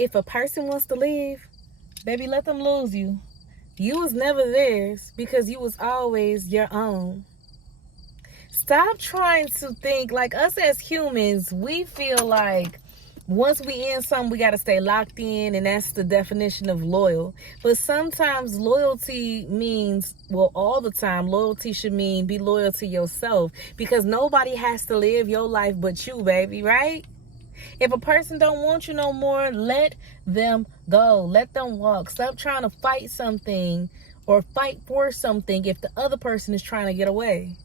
If a person wants to leave, baby, let them lose you. You was never theirs because you was always your own. Stop trying to think like us as humans. We feel like once we in something, we got to stay locked in, and that's the definition of loyal. But sometimes loyalty means, well, all the time, loyalty should mean be loyal to yourself, because nobody has to live your life but you, baby, right? If a person don't want you no more, let them go. Let them walk. Stop trying to fight something or fight for something if the other person is trying to get away.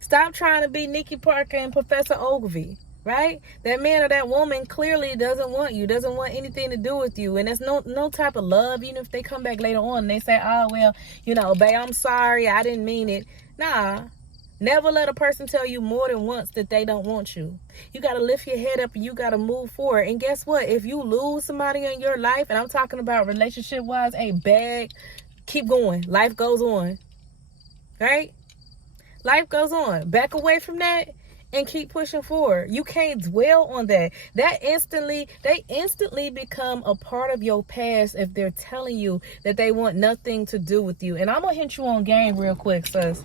Stop trying to be Nikki Parker and Professor Ogilvy, right? That man or that woman clearly doesn't want you, doesn't want anything to do with you. And there's no type of love, even if they come back later on and they say, oh, well, babe, I'm sorry, I didn't mean it. Nah, never let a person tell you more than once that they don't want you. You got to lift your head up and you got to move forward. And guess what? If you lose somebody in your life, and I'm talking about relationship-wise, keep going. Life goes on, right? Life goes on. Back away from that and keep pushing forward. You can't dwell on that. They instantly become a part of your past if they're telling you that they want nothing to do with you. And I'm going to hit you on game real quick, sis.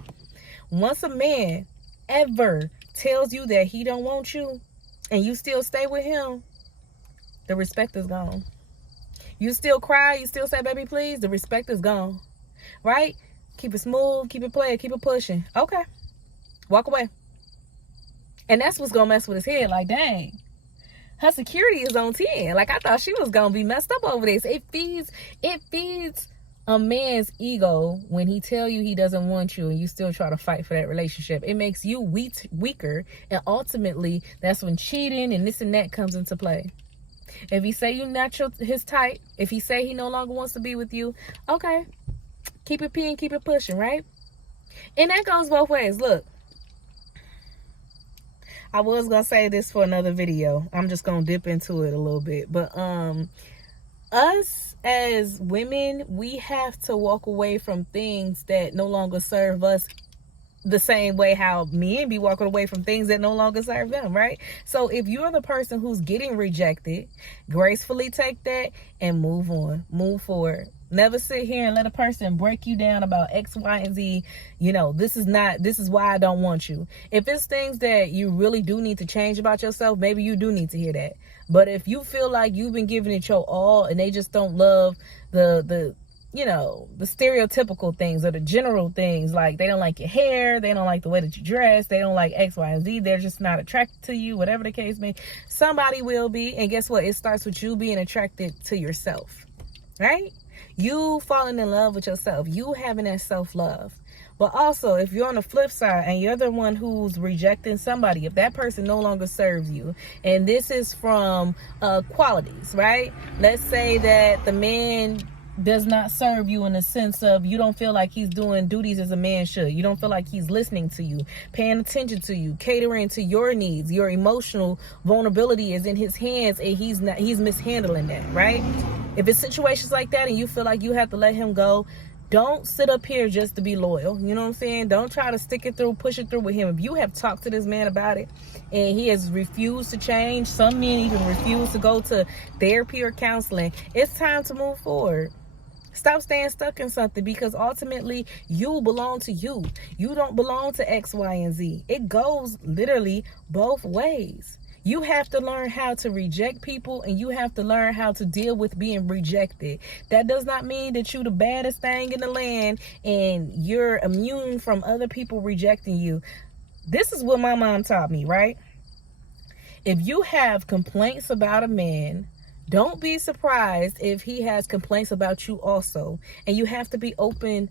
Once a man ever tells you that he don't want you and you still stay with him, the respect is gone. You still cry, you still say, baby, please, the respect is gone, right? Keep it smooth, keep it playing, keep it pushing. Okay, walk away. And that's what's gonna mess with his head. Like, dang, her security is on 10. Like, I thought she was gonna be messed up over this. It feeds a man's ego when he tell you he doesn't want you and you still try to fight for that relationship. It makes you weaker, and ultimately that's when cheating and this and that comes into play. If he say you not his type, if he say he no longer wants to be with you, okay, keep it peeing, keep it pushing, right? And that goes both ways. Look, I was gonna say this for another video. I'm just gonna dip into it a little bit. But us as women, we have to walk away from things that no longer serve us the same way how men be walking away from things that no longer serve them, right? So if you're the person who's getting rejected, gracefully take that and move on, move forward. Never sit here and let a person break you down about X, Y, and Z. This is why I don't want you. If it's things that you really do need to change about yourself, maybe you do need to hear that. But if you feel like you've been giving it your all and they just don't love the stereotypical things or the general things, like they don't like your hair, they don't like the way that you dress, they don't like X, Y, and Z, they're just not attracted to you, whatever the case may be, somebody will be. And guess what? It starts with you being attracted to yourself, right? You falling in love with yourself, you having that self-love. But also, if you're on the flip side and you're the one who's rejecting somebody, if that person no longer serves you, and this is from qualities, right? Let's say that the man does not serve you in the sense of you don't feel like he's doing duties as a man should. You don't feel like he's listening to you, paying attention to you, catering to your needs. Your emotional vulnerability is in his hands and he's mishandling that, right? If it's situations like that and you feel like you have to let him go, don't sit up here just to be loyal. You know what I'm saying? Don't try to stick it through, push it through with him. If you have talked to this man about it and he has refused to change, some men even refuse to go to therapy or counseling, it's time to move forward. Stop staying stuck in something, because ultimately you belong to you. You don't belong to X, Y, and Z. It goes literally both ways. You have to learn how to reject people, and you have to learn how to deal with being rejected. That does not mean that you're the baddest thing in the land and you're immune from other people rejecting you. This is what my mom taught me, right? If you have complaints about a man, don't be surprised if he has complaints about you also. And you have to be open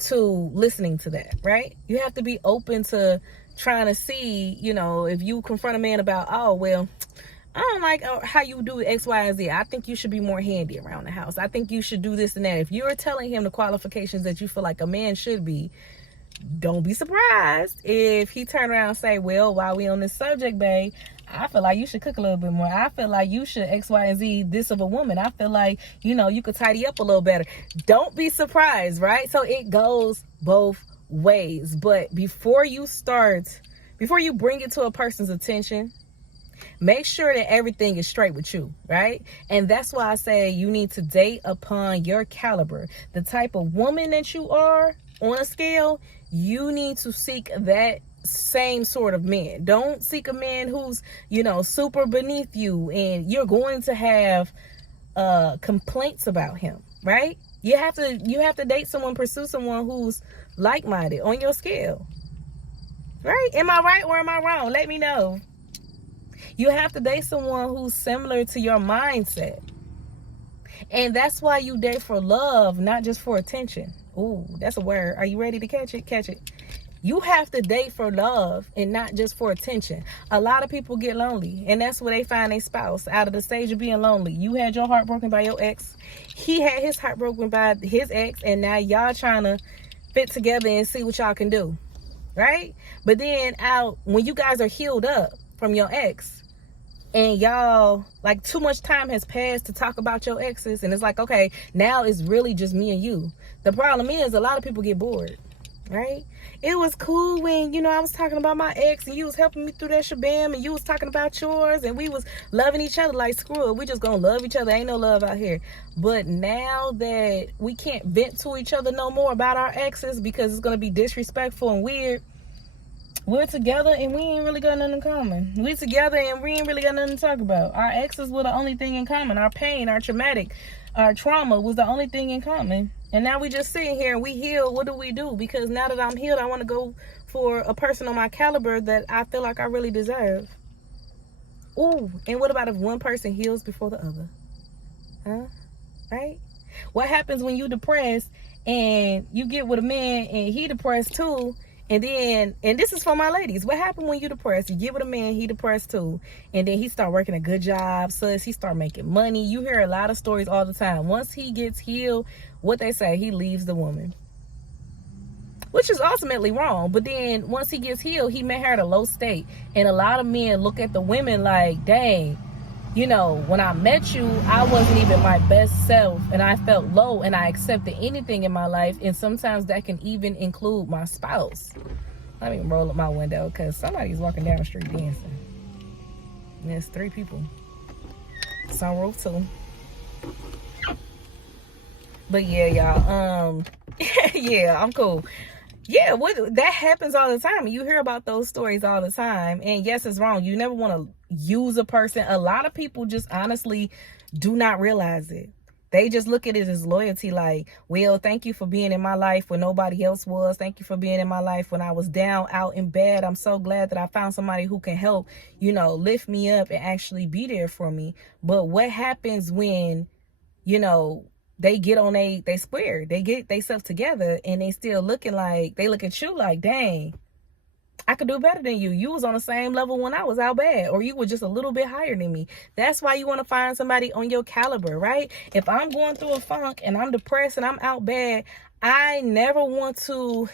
to listening to that, right? You have to be open to trying to see, if you confront a man about, oh, well, I don't like how you do X, Y, and Z. I think you should be more handy around the house. I think you should do this and that. If you're telling him the qualifications that you feel like a man should be, don't be surprised if he turn around and say, well, while we on this subject, babe, I feel like you should cook a little bit more. I feel like you should X, Y, and Z this of a woman. I feel like, you could tidy up a little better. Don't be surprised, right? So it goes both ways. But before you bring it to a person's attention, Make sure that everything is straight with you, right? And that's why I say you need to date upon your caliber. The type of woman that you are on a scale, you need to seek that same sort of man. Don't seek a man who's, super beneath you and you're going to have complaints about him, right? You have to date someone, pursue someone who's like-minded on your scale. Right? Am I right or am I wrong? Let me know. You have to date someone who's similar to your mindset. And that's why you date for love, not just for attention. Ooh, that's a word. Are you ready to catch it? Catch it. You have to date for love and not just for attention. A lot of people get lonely, and that's where they find a spouse, out of the stage of being lonely. You had your heart broken by your ex. He had his heart broken by his ex, and now y'all trying to fit together and see what y'all can do. Right? But then when you guys are healed up from your ex, and y'all, like, too much time has passed to talk about your exes, and it's like, okay, now it's really just me and you. The problem is a lot of people get bored, right? It was cool when, I was talking about my ex and you was helping me through that shabam, and you was talking about yours, and we was loving each other like, screw it, we just gonna love each other. Ain't no love out here. But now that we can't vent to each other no more about our exes because it's gonna be disrespectful and weird, we're together and we ain't really got nothing in common. We together and we ain't really got nothing to talk about. Our exes were the only thing in common. Our pain, our trauma was the only thing in common. And now we just sitting here and we healed. What do? Because now that I'm healed, I want to go for a person on my caliber that I feel like I really deserve. Ooh, and what about if one person heals before the other? Huh? Right? What happens when you depressed and you get with a man and he depressed too? And this is for my ladies. What happened when you depressed? You get with a man, he depressed too. And then he start working a good job. So he start making money. You hear a lot of stories all the time. Once he gets healed, what they say, he leaves the woman. Which is ultimately wrong. But then once he gets healed, he met her at a low state. And a lot of men look at the women like, dang, when I met you, I wasn't even my best self, and I felt low, and I accepted anything in my life, and sometimes that can even include my spouse. Let me roll up my window because somebody's walking down the street dancing. And there's 3 people. Sunroof too. But yeah, y'all. Yeah, I'm cool. Yeah, that happens all the time. You hear about those stories all the time. And yes, it's wrong. You never want to use a person. A lot of people just honestly do not realize it. They just look at it as loyalty, like, well, thank you for being in my life when nobody else was. Thank you for being in my life when I was down, out in bed. I'm so glad that I found somebody who can help, lift me up and actually be there for me. But what happens when, they get on they square, they get themselves together, and they still looking like, they look at you like, dang, I could do better than you. You was on the same level when I was out bad, or you were just a little bit higher than me. That's why you want to find somebody on your caliber, right? If I'm going through a funk and I'm depressed and I'm out bad, I never want to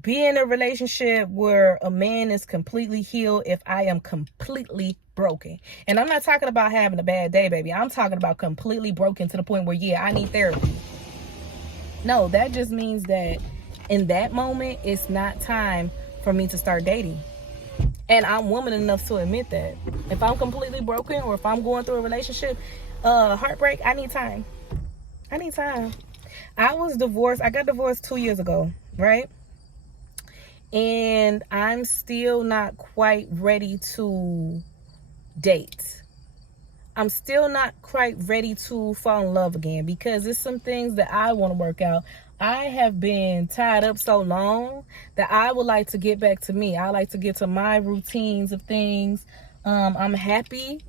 be in a relationship where a man is completely healed if I am completely broken. And I'm not talking about having a bad day, baby. I'm talking about completely broken to the point where, yeah, I need therapy. No, that just means that in that moment, it's not time for me to start dating. And I'm woman enough to admit that. If I'm completely broken, or if I'm going through a relationship, heartbreak, I need time. I need time. I was divorced. I got divorced 2 years ago, right? And I'm still not quite ready to date. I'm still not quite ready to fall in love again because there's some things that I want to work out. I have been tied up so long that I would like to get back to me. I like to get to my routines of things. I'm happy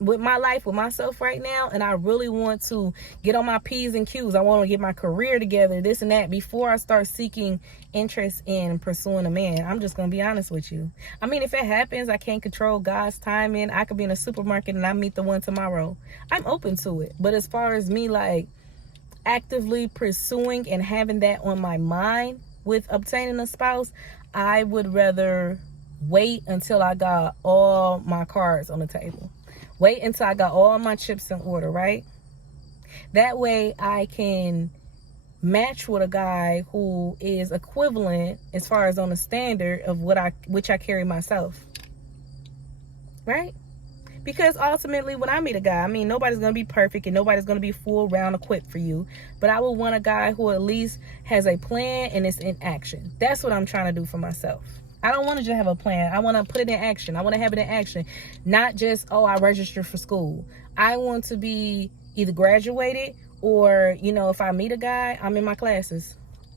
with my life, with myself right now, and I really want to get on my P's and Q's. I want to get my career together, this and that, before I start seeking interest in pursuing a man. I'm just going to be honest with you. I mean, if it happens, I can't control God's timing. I could be in a supermarket and I meet the one tomorrow. I'm open to it. But as far as me, like, actively pursuing and having that on my mind with obtaining a spouse, I would rather wait until I got all my cards on the table. Wait until I got all my chips in order, right? That way I can match with a guy who is equivalent as far as on the standard of which I carry myself. Right? Because ultimately, when I meet a guy, I mean, nobody's going to be perfect and nobody's going to be full round equipped for you. But I would want a guy who at least has a plan and is in action. That's what I'm trying to do for myself. I don't want to just have a plan. I want to put it in action. I want to have it in action. Not just, oh, I registered for school. I want to be either graduated or, you know, if I meet a guy, I'm in my classes.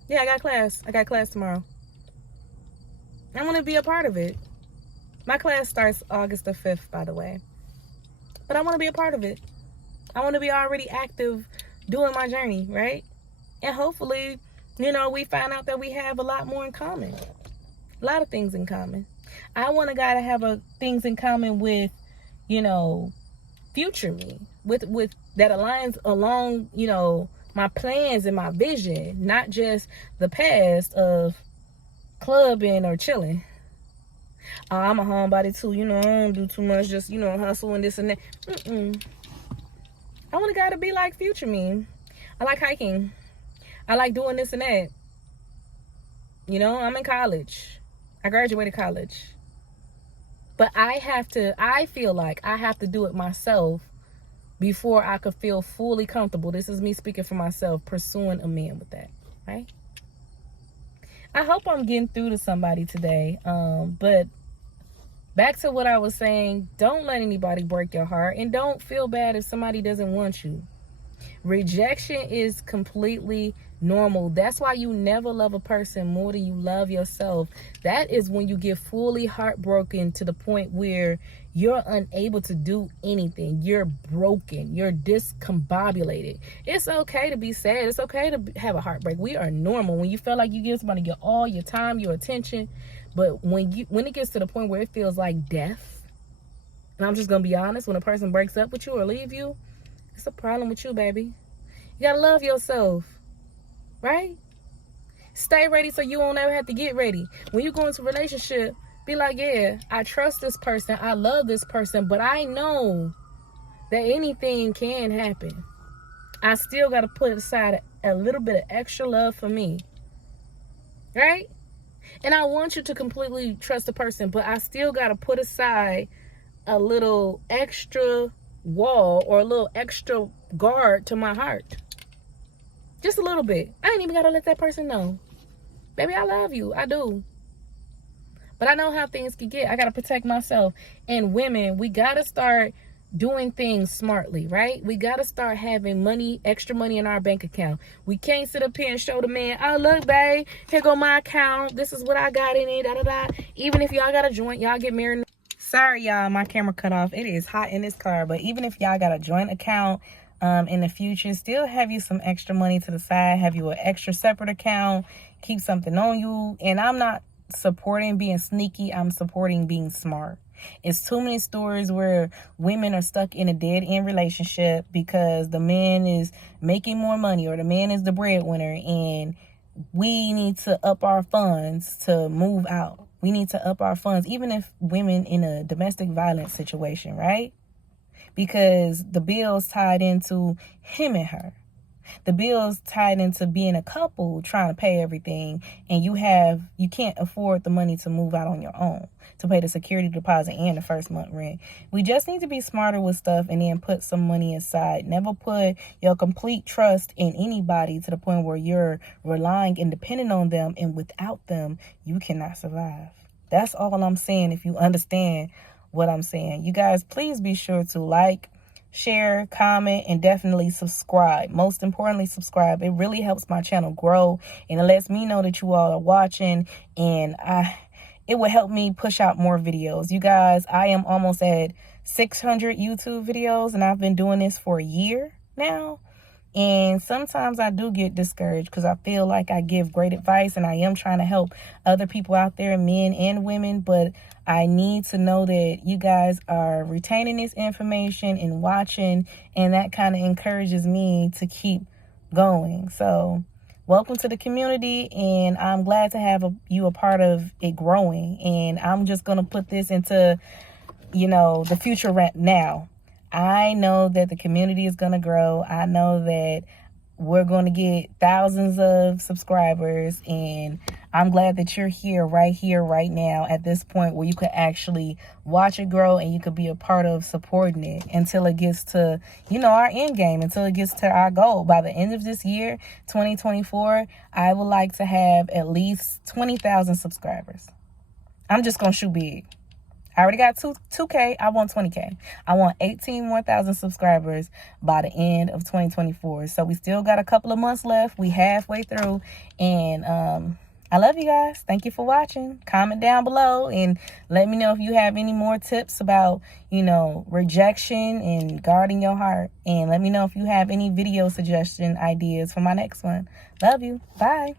Yeah, I got class tomorrow. I want to be a part of it. My class starts August the 5th, by the way. But I want to be a part of it. I want to be already active doing my journey, right? And hopefully, you know, we find out that we have a lot more in common. A lot of things in common. I want a guy to have things in common with, you know, future me. With that aligns along, you know, my plans and my vision. Not just the past of clubbing or chilling. I'm a homebody too, you know, I don't do too much, just, you know, hustle and this and that. I want a guy to be like future me. I like hiking. I like doing this and that. You know, I'm in college. I graduated college. But I feel like I have to do it myself before I could feel fully comfortable. This is me speaking for myself, pursuing a man with that, right? I hope I'm getting through to somebody today. But back to what I was saying, don't let anybody break your heart, and don't feel bad if somebody doesn't want you. Rejection is completely normal. That's why you never love a person more than you love yourself. That is when you get fully heartbroken to the point where you're unable to do anything. You're broken. You're discombobulated. It's okay to be sad. It's okay to have a heartbreak. We are normal. When you feel like you give somebody your all, your time, your attention, but when it gets to the point where it feels like death, and I'm just gonna be honest, when a person breaks up with you or leave you, it's a problem with you, baby. You gotta love yourself, right? Stay ready so you won't ever have to get ready. When you go into a relationship, be like, yeah, I trust this person, I love this person, but I know that anything can happen. I still gotta put aside a little bit of extra love for me, right? And I want you to completely trust the person, but I still gotta put aside a little extra wall or a little extra guard to my heart. Just a little bit. I ain't even gotta let that person know. Baby, I love you. I do. But I know how things can get. I gotta protect myself. And women, we gotta start doing things smartly, right? We gotta start having money, extra money in our bank account. We can't sit up here and show the man, oh, look, babe, here go my account. This is what I got in it, da-da-da. Even if y'all got a joint, y'all get married. Sorry, y'all, my camera cut off. It is hot in this car, but even if y'all got a joint account in the future, still have you some extra money to the side, have you an extra separate account, keep something on you. And I'm not supporting being sneaky, I'm supporting being smart. It's too many stories where women are stuck in a dead-end relationship because the man is making more money or the man is the breadwinner, and we need to up our funds to move out. We need to up our funds, even if women in a domestic violence situation, right? Because the bill's tied into him and her. The bill's tied into being a couple trying to pay everything, and you can't afford the money to move out on your own, to pay the security deposit and the first month rent. We just need to be smarter with stuff and then put some money aside. Never put your complete trust in anybody to the point where you're relying and depending on them, and without them, you cannot survive. That's all I'm saying, if you understand what I'm saying. You guys, please be sure to like, share, comment, and definitely subscribe. Most importantly, subscribe. It really helps my channel grow, and it lets me know that you all are watching, and it will help me push out more videos. You guys, I am almost at 600 YouTube videos, and I've been doing this for a year now. And sometimes I do get discouraged because I feel like I give great advice and I am trying to help other people out there, men and women, but I need to know that you guys are retaining this information and watching, and that kind of encourages me to keep going. So welcome to the community, and I'm glad to have you a part of it growing. And I'm just going to put this into, the future right now. I know that the community is going to grow. I know that we're going to get thousands of subscribers, and I'm glad that you're here, right now, at this point where you could actually watch it grow and you could be a part of supporting it until it gets to, our end game, until it gets to our goal. By the end of this year, 2024, I would like to have at least 20,000 subscribers. I'm just going to shoot big. I already got 2K. I want 20K. I want 18 more thousand subscribers by the end of 2024. So we still got a couple of months left. We halfway through. And I love you guys. Thank you for watching. Comment down below and let me know if you have any more tips about, rejection and guarding your heart. And let me know if you have any video suggestion ideas for my next one. Love you. Bye.